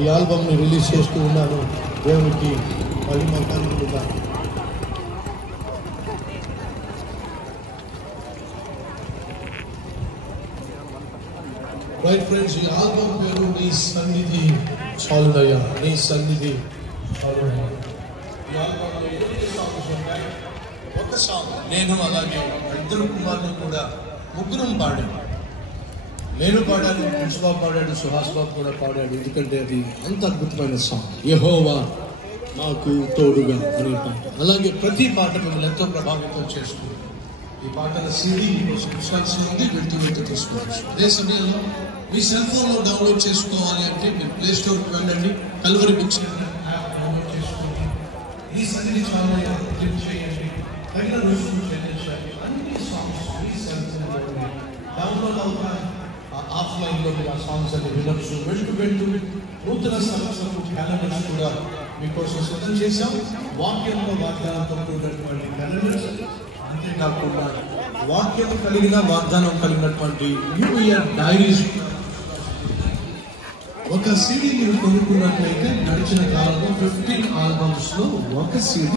ఈ ఆల్బమ్ని రిలీజ్ చేస్తూ ఉన్నాను. దేవునికి మహిమ కలుగునుగాక. రైట్ ఫ్రెండ్స్, ఈ ఆల్బమ్ పేరు నీ సన్నిధి చాలునయ్యా, నీ సన్నిధి చాలునయ్యా. ఈ ఆల్బమ్లో 8 సాంగ్స్ ఉన్నాయి. ఒక సాంగ్ నేను అలాగే ఇద్దరు కుమారులు కూడా ముగ్గురం పాడాను. నేను పాడాను, ప్రిన్సిపాల్ పాడాడు, సుహాస్ బాబు కూడా పాడాడు. ఎందుకంటే అది అంత అద్భుతమైన సాంగ్, యెహోవా మాకు తోడుగా అనే పాట. అలాగే ప్రతి పాట మిమ్మల్ని ఎంతో ప్రభావితం చేస్తుంది. ఈ పాటల సీడీ ఉంది, వెళ్తూ తీసుకోవచ్చు. అదే సమయంలో మీ సెల్ ఫోన్లో డౌన్లోడ్ చేసుకోవాలి అంటే మీరు ప్లే స్టోర్కి వెళ్ళండి, కల్వరి బుక్స్ డౌన్లోడ్ చేసుకోండి. ఈ సన్నిధి చాలా క్లిక్ చేయండి, తగిన రుసుము చెల్లించాలి. అన్ని సాంగ్స్ మీ సెల్ ఫోన్లో డౌన్లోడ్ అవుతాయి. ఆఫ్లైన్లో మీరు ఆ సాంగ్స్ అన్ని వినొచ్చు. వెళ్తూ నూతన సంవత్సరం క్యాలెండర్స్ కూడా మీకోసం సిద్ధం చేశాం. వాక్యంలో వాగ్దానంతో కూడినటువంటి క్యాలెండర్స్, అంతేకాకుండా వాక్యం కలిగిన వాగ్దానం కలిగినటువంటి న్యూ ఇయర్ డైరీస్. ఒక సీడీ మీరు కొనుక్కున్నట్లయితే గడిచిన కాలంలో 15 ఆల్బమ్స్ లో ఒక సీడీ